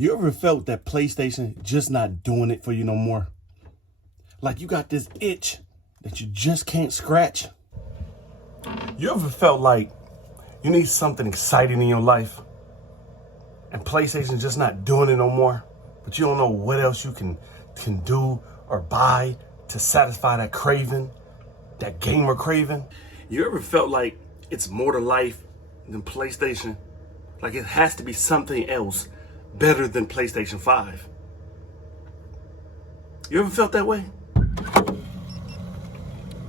You ever felt that PlayStation just not doing it for you no more? Like you got this itch that you just can't scratch? You ever felt like you need something exciting in your life and PlayStation's just not doing it no more, but you don't know what else you can do or buy to satisfy that craving, that gamer craving? You ever felt like it's more to life than PlayStation? Like it has to be something else better than PlayStation 5. You ever felt that way?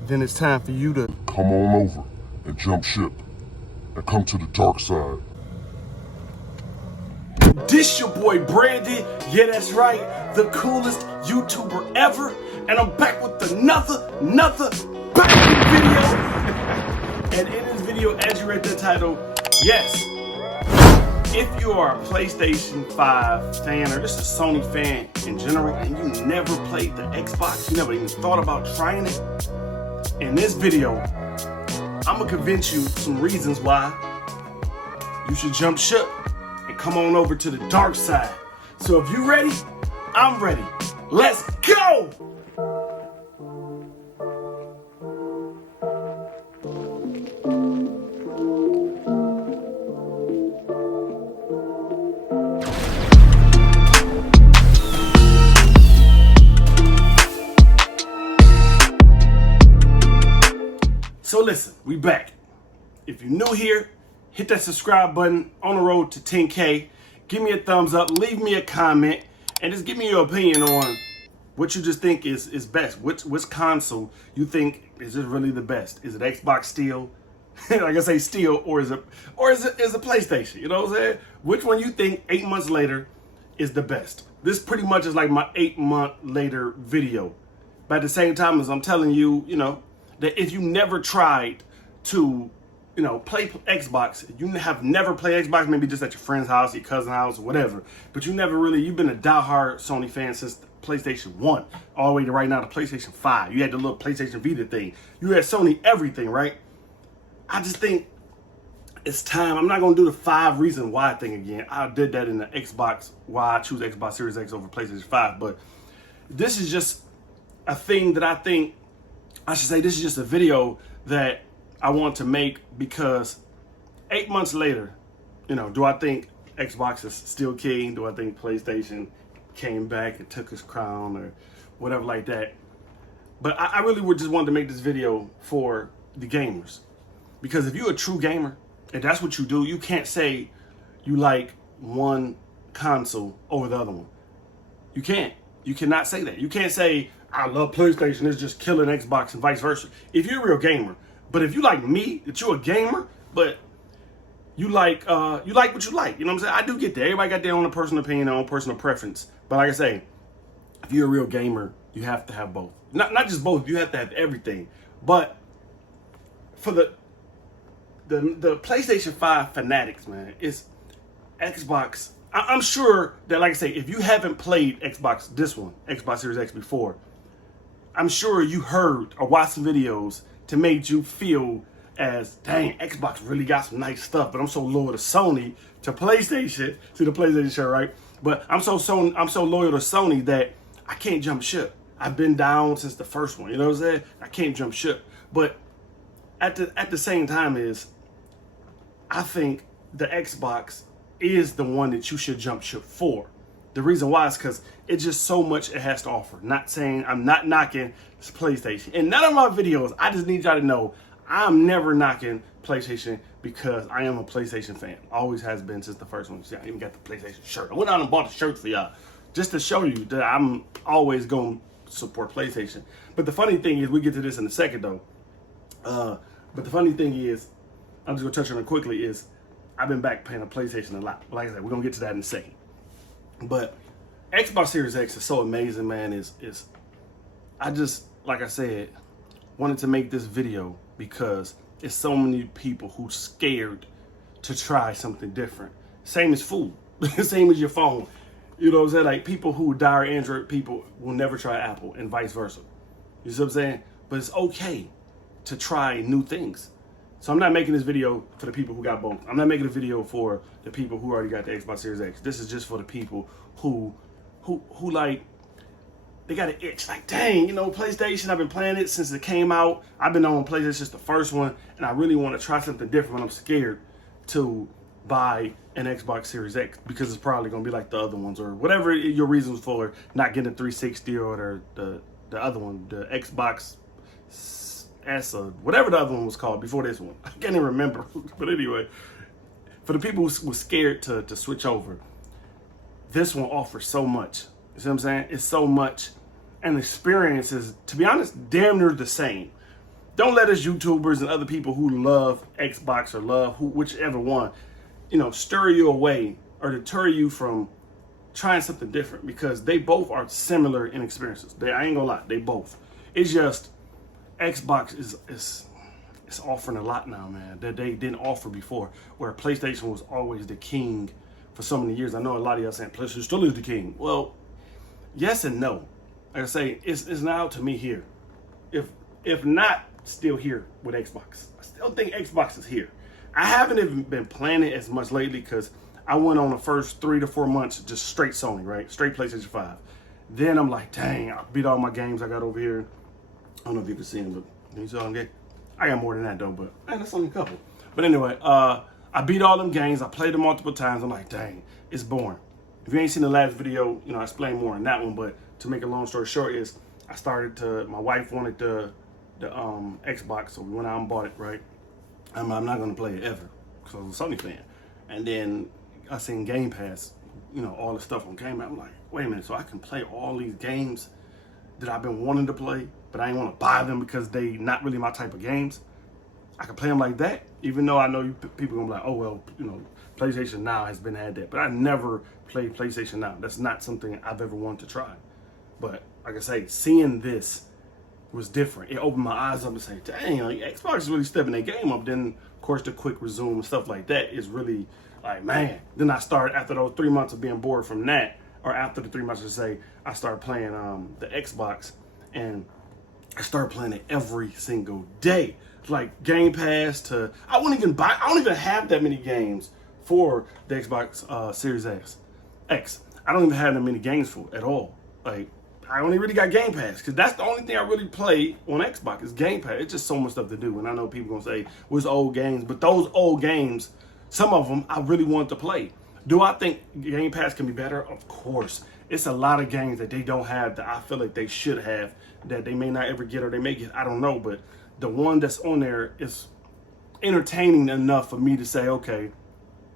Then it's time for you to come on over and jump ship and come to the dark side. This your boy Brandy. Yeah, that's right, the coolest YouTuber ever, and I'm back with another back video. And in this video, as you read the title, yes, if you are a PlayStation 5 fan or just a Sony fan in general and you never played the Xbox, you never even thought about trying it, in this video, I'm gonna convince you some reasons why you should jump ship and come on over to the dark side. So if you ready, I'm ready. Let's go! So listen, we back. If you're new here, hit that subscribe button. On the road to 10K. Give me a thumbs up, leave me a comment, and just give me your opinion on what you just think is best. Which console you think is just really the best? Is it Xbox still? Like I say still, or is it PlayStation? You know what I'm saying? Which one you think 8 months later is the best? This pretty much is like my 8-month later video. But at the same time as I'm telling you, that if you never tried to, play Xbox, you have never played Xbox, maybe just at your friend's house, your cousin's house, or whatever, but you've been a diehard Sony fan since the PlayStation 1, all the way to right now, the PlayStation 5. You had the little PlayStation Vita thing. You had Sony everything, right? I just think it's time. I'm not going to do the 5 reasons why thing again. I did that in the Xbox, why I choose Xbox Series X over PlayStation 5, but this is just a thing that this is just a video that I want to make because 8 months later, do I think Xbox is still king? Do I think PlayStation came back and took his crown or whatever like that? But I really would just want to make this video for the gamers. Because if you're a true gamer, and that's what you do, you can't say you like one console over the other one. You can't. You cannot say that. You can't say, I love PlayStation, it's just killing Xbox and vice versa. If you're a real gamer, but if you like me, that you're a gamer, but you like what you like, you know what I'm saying? I do get that. Everybody got their own personal opinion, their own personal preference. But like I say, if you're a real gamer, you have to have both. Not just both, you have to have everything. But for the PlayStation 5 fanatics, man, it's Xbox. I'm sure that, like I say, if you haven't played Xbox Series X before, I'm sure you heard or watched some videos to make you feel as, dang, Xbox really got some nice stuff, but I'm so loyal to Sony, to PlayStation, to the PlayStation shirt, right? But I'm so loyal to Sony that I can't jump ship. I've been down since the first one, you know what I'm saying? I can't jump ship. But at the same time I think the Xbox is the one that you should jump ship for. The reason why is because it's just so much it has to offer. Not saying I'm not knocking PlayStation. In none of my videos, I just need y'all to know I'm never knocking PlayStation because I am a PlayStation fan. Always has been since the first one. See, I even got the PlayStation shirt. I went out and bought a shirt for y'all just to show you that I'm always going to support PlayStation. But the funny thing is, we get to this in a second though. But the funny thing is, I'm just going to touch on it quickly, is I've been back playing a PlayStation a lot. Like I said, we're going to get to that in a second. But Xbox Series X is so amazing, man. I just, like I said, wanted to make this video because it's so many people who scared to try something different. Same as food. Same as your phone. You know what I'm saying? Like, people who die Android people will never try Apple and vice versa. You see what I'm saying? But it's okay to try new things. So I'm not making this video for the people who got both. I'm not making a video for the people who already got the Xbox Series X. This is just for the people who like, they got an itch. Like, dang, you know, PlayStation, I've been playing it since it came out. I've been on PlayStation since the first one, and I really want to try something different, but I'm scared to buy an Xbox Series X because it's probably going to be like the other ones, or whatever your reasons for not getting a 360 or the other one, the Xbox S or whatever the other one was called before this one. I can't even remember. But anyway, for the people who were scared to switch over, this one offers so much. You see what I'm saying? It's so much. And the experience is, to be honest, damn near the same. Don't let us YouTubers and other people who love Xbox or love whichever one, you know, stir you away or deter you from trying something different, because they both are similar in experiences. I ain't gonna lie, they both. It's just Xbox is offering a lot now, man, that they didn't offer before, where PlayStation was always the king for so many years. I know a lot of y'all saying PlayStation still is the king. Well, yes and no. Like I say, it's now to me here. If not still here with Xbox, I still think Xbox is here. I haven't even been playing it as much lately because I went on the first 3 to 4 months just straight Sony, right? Straight PlayStation 5. Then I'm like, dang, I beat all my games I got over here. I don't know if you can see them, but you saw them game. I got more than that though, but man, that's only a couple. But anyway, I beat all them games. I played them multiple times. I'm like, dang, it's boring. If you ain't seen the last video, you know, I explained more on that one. But to make a long story short, is I started to. My wife wanted the Xbox, so we went out and bought it. Right. I'm not gonna play it ever because I was a Sony fan. And then I seen Game Pass, you know, all the stuff on Game Pass. I'm like, wait a minute, so I can play all these games that I've been wanting to play, but I ain't want to buy them because they not really my type of games. I can play them like that, even though I know people gonna be like, oh well, you know, PlayStation Now has been had that, but I never played PlayStation Now. That's not something I've ever wanted to try. But like I say, seeing this was different. It opened my eyes up and say, dang, like, Xbox is really stepping their game up. Then of course the quick resume and stuff like that is really like, man. Then I started, after those 3 months of being bored from that, or after the 3 months to say, I started playing the Xbox, and I started playing it every single day. Like Game Pass to, I don't even have that many games for the Xbox Series X. I don't even have that many games for it at all. Like, I only really got Game Pass because that's the only thing I really play on Xbox is Game Pass. It's just so much stuff to do. And I know people gonna say, well, it's old games, but those old games, some of them I really want to play. Do I think Game Pass can be better? Of course. It's a lot of games that they don't have that I feel like they should have, that they may not ever get, or they may get, I don't know. But the one that's on there is entertaining enough for me to say, okay,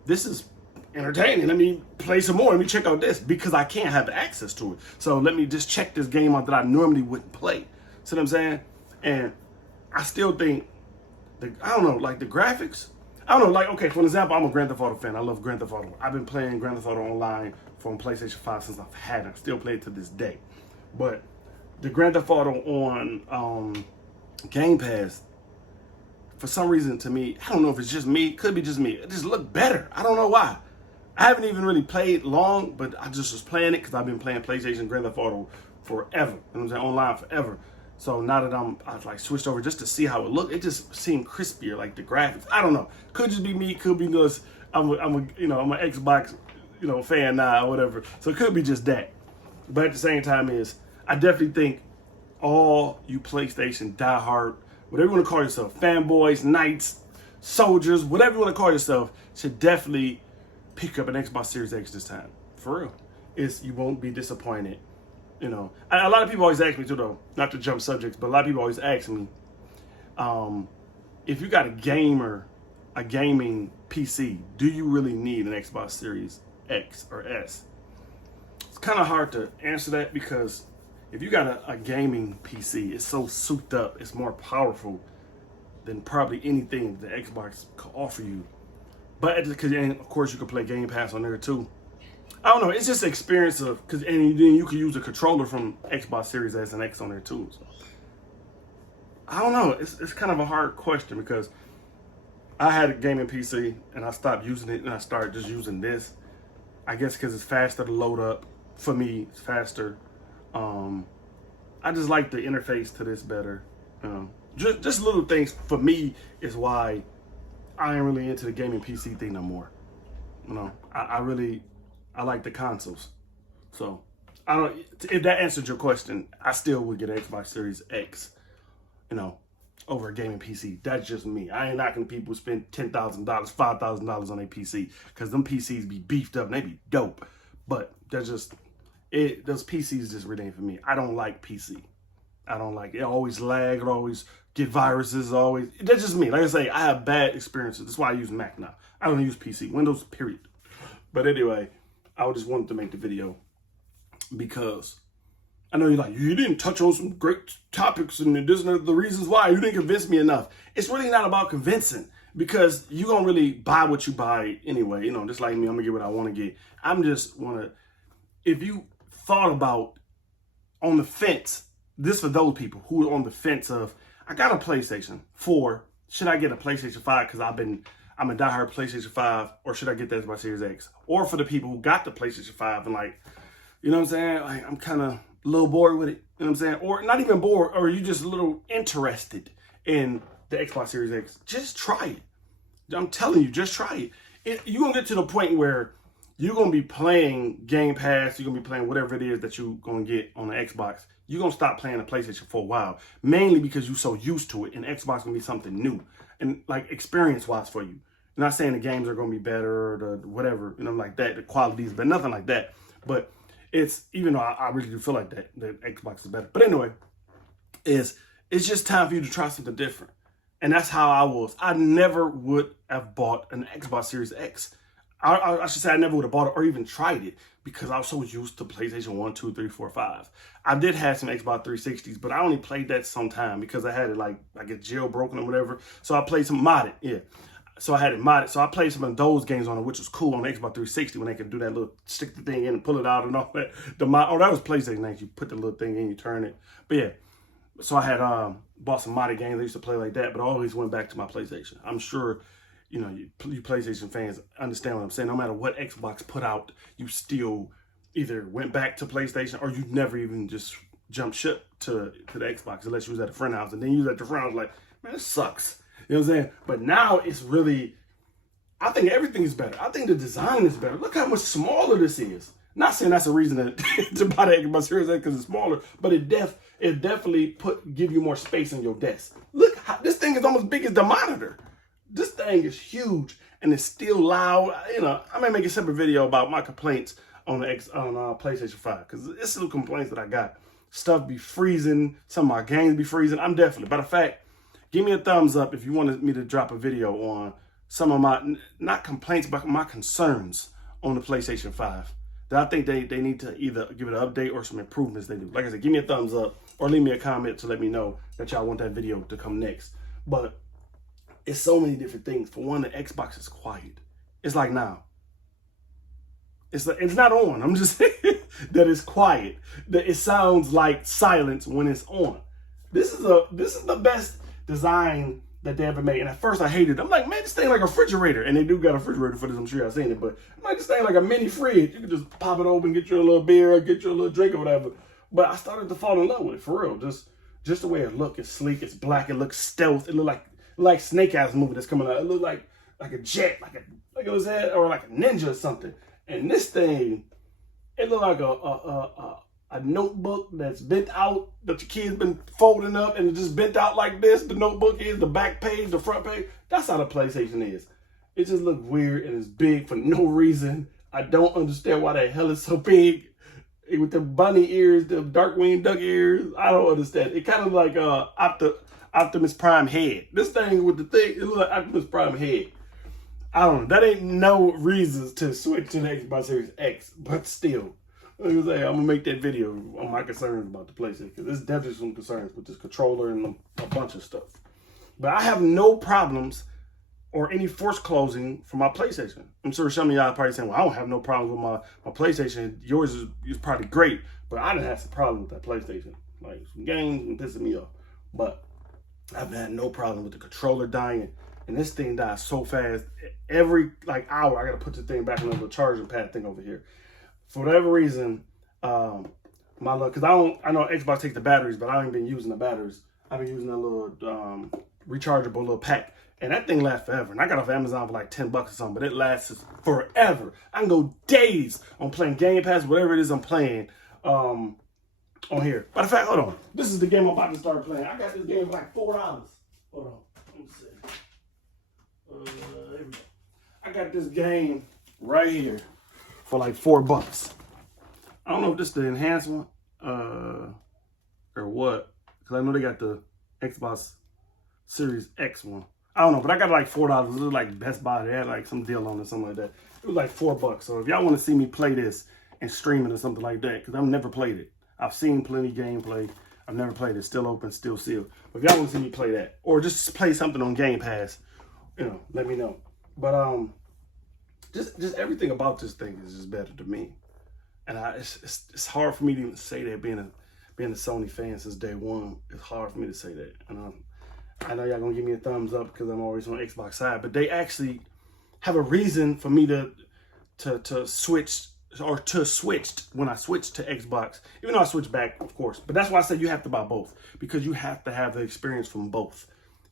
this is entertaining. Let me play some more. Let me check out this, because I can't have access to it. So let me just check this game out that I normally wouldn't play. See what I'm saying? And I still think, I don't know, like the graphics, I don't know, like, okay, for example, I'm a Grand Theft Auto fan. I love Grand Theft Auto. I've been playing Grand Theft Auto online from PlayStation 5 since I've had it. I still play it to this day. But the Grand Theft Auto on Game Pass, for some reason, to me, I don't know if it's just me, it could be just me, it just looked better. I don't know why. I haven't even really played long, but I just was playing it because I've been playing PlayStation Grand Theft Auto forever. You know what I'm saying? Online forever. So now that I've like switched over just to see how it looked, it just seemed crispier, like the graphics. I don't know. Could just be me. Could be because I'm an Xbox, you know, fan now or whatever. So it could be just that. But at the same time, I definitely think all you PlayStation diehard, whatever you want to call yourself, fanboys, knights, soldiers, whatever you want to call yourself, should definitely pick up an Xbox Series X this time. For real. You won't be disappointed. You know, a lot of people always ask me too, though, not to jump subjects, but a lot of people always ask me, if you got a gaming PC, do you really need an Xbox Series X or S? It's kind of hard to answer that, because if you got a gaming PC, it's so souped up, it's more powerful than probably anything the Xbox could offer you. But of course you can play Game Pass on there too. I don't know. It's just the experience of, and then you can use a controller from Xbox Series S and X on there too. So I don't know. It's kind of a hard question, because I had a gaming PC and I stopped using it and I started just using this. I guess because it's faster to load up. For me, it's faster. I just like the interface to this better. Just little things for me is why I ain't really into the gaming PC thing no more. You know, I like the consoles. So I don't. If that answered your question, I still would get an Xbox Series X. You know, over a gaming PC. That's just me. I ain't knocking people who spend $10,000, $5,000 on a PC because them PCs be beefed up and they be dope. But they're just those PCs just really ain't for me. I don't like PC. I don't like it. It always lag. It always get viruses. Always. That's just me. Like I say, I have bad experiences. That's why I use Mac now. I don't use PC. Windows, period. But anyway, I just wanted to make the video because I know you're like, you didn't touch on some great topics and this and the reasons why. You didn't convince me enough. It's really not about convincing because you're going to really buy what you buy anyway. You know, just like me, I'm going to get what I want to get. I'm just want to, if you thought about on the fence, this for those people who are on the fence of, I got a PlayStation 4. Should I get a PlayStation 5 because I'm a diehard PlayStation 5, or should I get that Xbox Series X? Or for the people who got the PlayStation 5 and like, you know what I'm saying? Like, I'm kind of a little bored with it. You know what I'm saying? Or not even bored, or you just a little interested in the Xbox Series X. Just try it. I'm telling you, just try it. You're going to get to the point where you're going to be playing Game Pass. You're going to be playing whatever it is that you're going to get on the Xbox. You're going to stop playing the PlayStation for a while, mainly because you're so used to it, and Xbox is going to be something new and like experience-wise for you. I'm not saying the games are going to be better or the whatever, you know, like that, the quality is better, nothing like that. But it's, even though I really do feel like that Xbox is better. But anyway, it's just time for you to try something different. And that's how I was. I never would have bought an Xbox Series X. I should say I never would have bought it or even tried it because I was so used to PlayStation 1, 2, 3, 4, 5. I did have some Xbox 360s, but I only played that sometime because I had it like a jailbroken or whatever. So I played some modded, yeah. So I had it modded. So I played some of those games on it, which was cool on the Xbox 360 when they could do that little stick the thing in and pull it out and all that. That was PlayStation 8. You put the little thing in, you turn it. But yeah, so I had bought some modded games. I used to play like that, but I always went back to my PlayStation. I'm sure, you know, you PlayStation fans understand what I'm saying. No matter what Xbox put out, you still either went back to PlayStation or you never even just jumped ship to the Xbox unless you was at a friend's house. And then you was at your friend's house like, man, this sucks. You know what I'm saying? But now it's really, I think everything is better. I think the design is better. Look how much smaller this is. Not saying that's a reason to buy the Xbox Series X because it's smaller, but it definitely give you more space on your desk. Look, this thing is almost big as the monitor. This thing is huge and it's still loud. You know, I may make a separate video about my complaints on PlayStation 5 because it's little complaints that I got. Stuff be freezing. Some of my games be freezing. I'm definitely, matter of fact, give me a thumbs up if you wanted me to drop a video on some of my, not complaints, but my concerns on the PlayStation 5. That I think they need to either give it an update or some improvements they do. Like I said, give me a thumbs up or leave me a comment to let me know that y'all want that video to come next. But it's so many different things. For one, the Xbox is quiet. It's like now. It's not on. I'm just saying that it's quiet. That it sounds like silence when it's on. This is the best design that they ever made. And at first I hated it. I'm like, man, this thing like a refrigerator. And they do got a refrigerator for this. I'm sure y'all seen it. But I'm like, this thing like a mini fridge. You can just pop it open, get you a little beer, or get you a little drink or whatever. But I started to fall in love with it, for real. Just the way it looks. It's sleek. It's black. It looks stealth. It look like Snake Eyes movie that's coming out. It look like a jet, like it was that, or like a ninja or something. And this thing, it look like a notebook that's bent out, that your kid's been folding up and it just bent out like this. The notebook is, the back page, the front page. That's how the PlayStation is. It just looks weird and it's big for no reason. I don't understand why the hell it's so big. With the bunny ears, the Darkwing Duck ears. I don't understand. It kind of like Optimus Prime head. This thing with the thing, it looks like Optimus Prime head. I don't know. That ain't no reasons to switch to the Xbox Series X, but still. Like I say, I'm gonna make that video on my concerns about the PlayStation because there's definitely some concerns with this controller and a bunch of stuff. But I have no problems or any force closing for my PlayStation. I'm sure some of y'all are probably saying, well, I don't have no problems with my PlayStation. Yours is probably great, but I didn't have some problems with that PlayStation. Like some games pissing me off. But I've had no problem with the controller dying. And this thing dies so fast. Every hour, I gotta put the thing back in the little charging pad thing over here. For whatever reason, my luck, because I know Xbox takes the batteries, but I ain't been using the batteries. I've been using that little rechargeable little pack. And that thing lasts forever. And I got off Amazon for like 10 bucks or something, but it lasts forever. I can go days on playing Game Pass, whatever it is I'm playing on here. Matter of fact, hold on. This is the game I'm about to start playing. I got this game for like $4. Hold on. Let me see. Here we go. I got this game right here for like $4. I don't know if this is the enhanced one or what. Because I know they got the Xbox Series X one. I don't know, but I got like $4. It was like Best Buy. They had like some deal on it, something like that. It was like $4. So if y'all want to see me play this and stream it or something like that, because I've never played it. I've seen plenty gameplay. I've never played it. Still open, still sealed. But if y'all want to see me play that, or just play something on Game Pass, you know, let me know. But just everything about this thing is just better to me. And it's hard for me to even say that being a Sony fan since day one. It's hard for me to say that. And I know y'all gonna give me a thumbs up because I'm always on Xbox side, but they actually have a reason for me to switch or to switched when I switched to Xbox, even though I switched back, of course. But that's why I said you have to buy both, because you have to have the experience from both,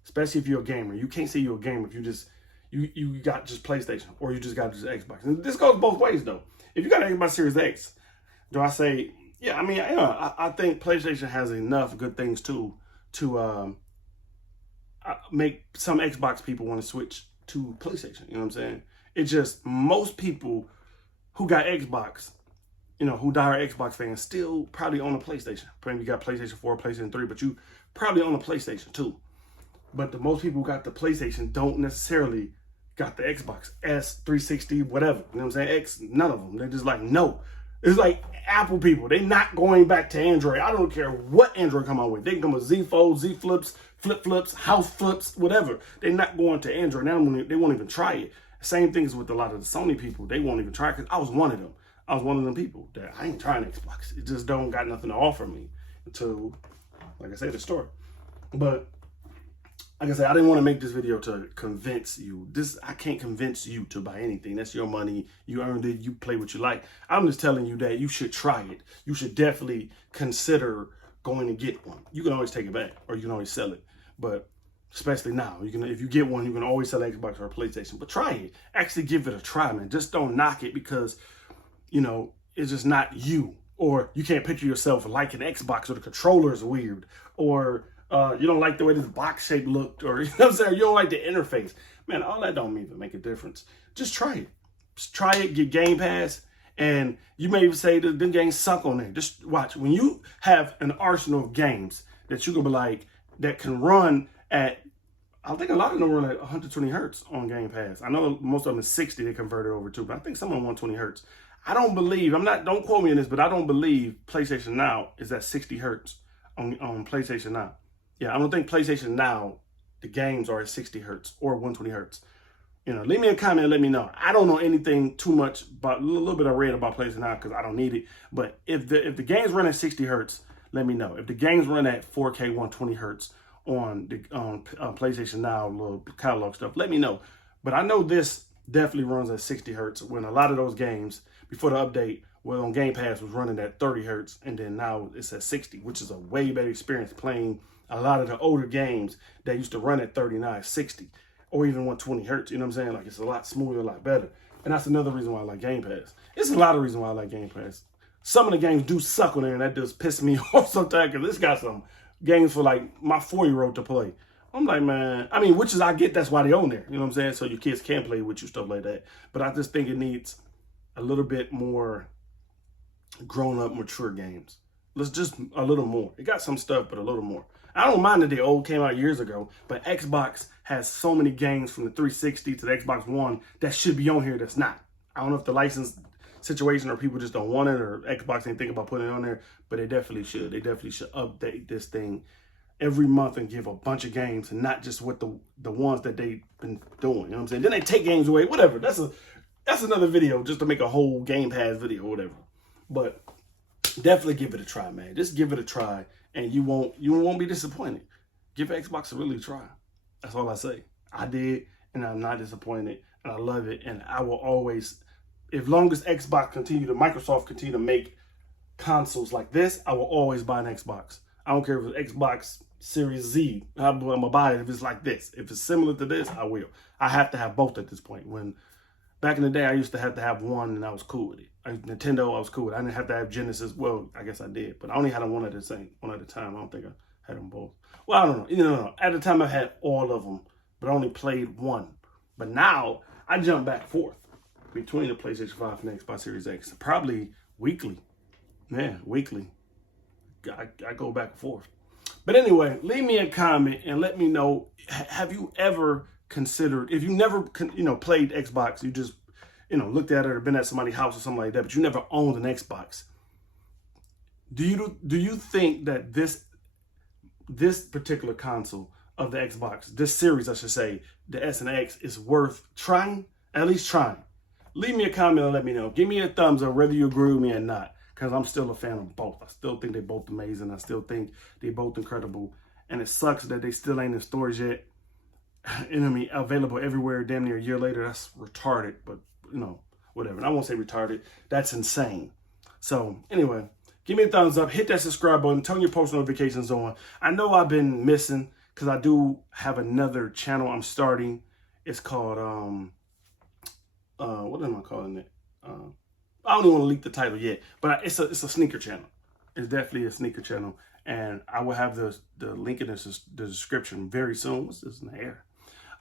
especially if you're a gamer. You can't say you're a gamer if you just you got just PlayStation or you just got just Xbox. And this goes both ways though. If you got an Xbox Series X, do I say, yeah, I mean, I think PlayStation has enough good things to make some Xbox people want to switch to PlayStation. You know what I'm saying? It's just most people who got Xbox, you know, who die Xbox fans, still probably own a PlayStation. Probably you got PlayStation 4, PlayStation 3, but you probably own a PlayStation 2. But the most people who got the PlayStation don't necessarily got the Xbox S, 360, whatever. You know what I'm saying? X, none of them. They're just like, no. It's like Apple people. They're not going back to Android. I don't care what Android come out with. They can come with Z Fold, Z Flips, Flip Flips, House Flips, whatever. They're not going to Android. They won't even try it. Same things with a lot of the Sony people. They won't even try it because I was one of them. I was one of them people that I ain't trying Xbox. It just don't got nothing to offer me until, like I said, the story. But like I said, I didn't want to make this video to convince you. I can't convince you to buy anything. That's your money. You earned it. You play what you like. I'm just telling you that you should try it. You should definitely consider going to get one. You can always take it back or you can always sell it. But especially now, if you get one, you can always sell an Xbox or a PlayStation. But try it. Actually give it a try, man. Just don't knock it because, you know, it's just not you. Or you can't picture yourself liking Xbox or the controller is weird. Or you don't like the way this box shape looked, or you know what I'm saying, you don't like the interface. Man, all that don't even make a difference. Just try it. Just try it, get Game Pass, and you may even say that the games suck on there. Just watch. When you have an arsenal of games that you can be like, that can run at, I think a lot of them run at 120 hertz on Game Pass. I know most of them is 60 they converted over to, but I think some of them 120 hertz. I don't believe, don't quote me on this, but I don't believe PlayStation Now is at 60 hertz on PlayStation Now. Yeah, I don't think PlayStation Now, the games are at 60 hertz or 120 hertz. You know, leave me a comment and let me know. I don't know anything too much, but a little bit I read about PlayStation Now because I don't need it. But if the games run at 60 hertz, let me know. If the games run at 4K 120 hertz on the PlayStation Now, little catalog stuff, let me know. But I know this definitely runs at 60 hertz when a lot of those games before the update, well, on Game Pass was running at 30 hertz, and then now it's at 60, which is a way better experience playing a lot of the older games that used to run at 39, 60, or even 120 hertz. You know what I'm saying? Like, it's a lot smoother, a lot better. And that's another reason why I like Game Pass. It's a lot of reasons why I like Game Pass. Some of the games do suck on there, and that does piss me off sometimes, because it's got some games for, like, my 4-year-old to play. I'm like, man, I mean, which is, I get that's why they own there. You know what I'm saying? So your kids can play with you, stuff like that. But I just think it needs a little bit more grown-up, mature games. Let's just a little more. It got some stuff, but a little more. I don't mind that the old came out years ago, but Xbox has so many games from the 360 to the Xbox One that should be on here that's not. I don't know if the license situation or people just don't want it or Xbox ain't thinking about putting it on there, but they definitely should. They definitely should update this thing every month and give a bunch of games and not just what the ones that they've been doing. You know what I'm saying? Then they take games away, whatever. That's another video just to make a whole Game Pass video or whatever. But definitely give it a try, man. Just give it a try. And you won't be disappointed. Give Xbox a really try. That's all I say. I did, and I'm not disappointed, and I love it. And I will always, as long as Microsoft continue to make consoles like this, I will always buy an Xbox. I don't care if it's Xbox Series Z. I'm gonna buy it if it's like this. If it's similar to this, I will. I have to have both at this point. When back in the day, I used to have to have one, and I was cool with it. Nintendo, I was cool with it. I didn't have to have Genesis. Well, I guess I did, but I only had one at a time. I don't think I had them both. Well, I don't know. No. At the time, I had all of them, but I only played one. But now I jump back forth between the PlayStation 5 and Xbox Series X, probably weekly. Yeah, weekly. I go back and forth. But anyway, leave me a comment and let me know, have you ever considered, if you never, played Xbox, you just, looked at it or been at somebody's house or something like that, but you never owned an Xbox. Do you think that this particular console of the Xbox, this series, I should say, the S and X, is worth trying? At least trying. Leave me a comment and let me know. Give me a thumbs up whether you agree with me or not, because I'm still a fan of both. I still think they're both amazing. I still think they're both incredible. And it sucks that they still ain't in stores yet. Available everywhere damn near a year later. That's retarded, but, whatever. And I won't say retarded. That's insane. So, anyway, give me a thumbs up. Hit that subscribe button. Turn your post notifications on. I know I've been missing because I do have another channel I'm starting. It's called, what am I calling it? I don't even want to leak the title yet, but it's a sneaker channel. It's definitely a sneaker channel, and I will have the link in the description very soon. What's this in the air?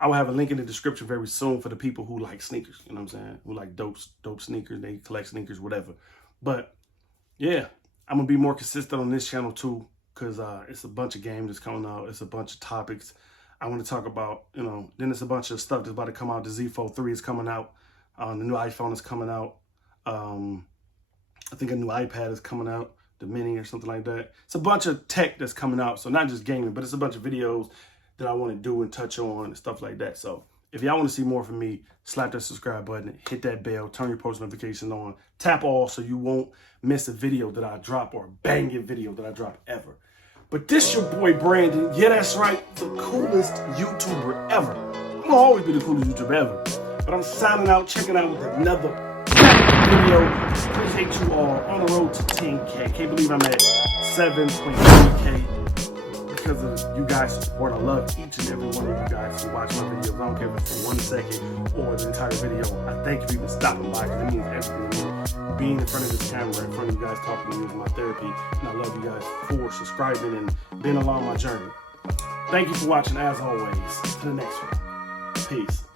I will have a link in the description very soon for the people who like sneakers. You know what I'm saying? Who like dope sneakers? They collect sneakers, whatever. But yeah, I'm gonna be more consistent on this channel too, because it's a bunch of games that's coming out. It's a bunch of topics I want to talk about. Then there's a bunch of stuff that's about to come out. The Z Fold 3 is coming out. The new iPhone is coming out. I think a new iPad is coming out, the mini or something like that. It's a bunch of tech that's coming out. So not just gaming, but it's a bunch of videos that I want to do and touch on and stuff like that. So if y'all want to see more from me, slap that subscribe button, hit that bell, turn your post notifications on, tap all so you won't miss a video that I drop or a banging video that I drop ever. But this your boy Brandon. Yeah, that's right. The coolest YouTuber ever. I'm gonna always be the coolest YouTuber ever. But I'm signing out, checking out with another video. Appreciate you all. On the road to 10K. Can't believe I'm at 7.3K because of you guys' support. I love each and every one of you guys who watch my videos. I don't care if it's for 1 second or the entire video. I thank you for even stopping by because it means everything to me. Being in front of this camera, in front of you guys talking to me is my therapy. And I love you guys for subscribing and being along my journey. Thank you for watching as always. To the next one. Peace.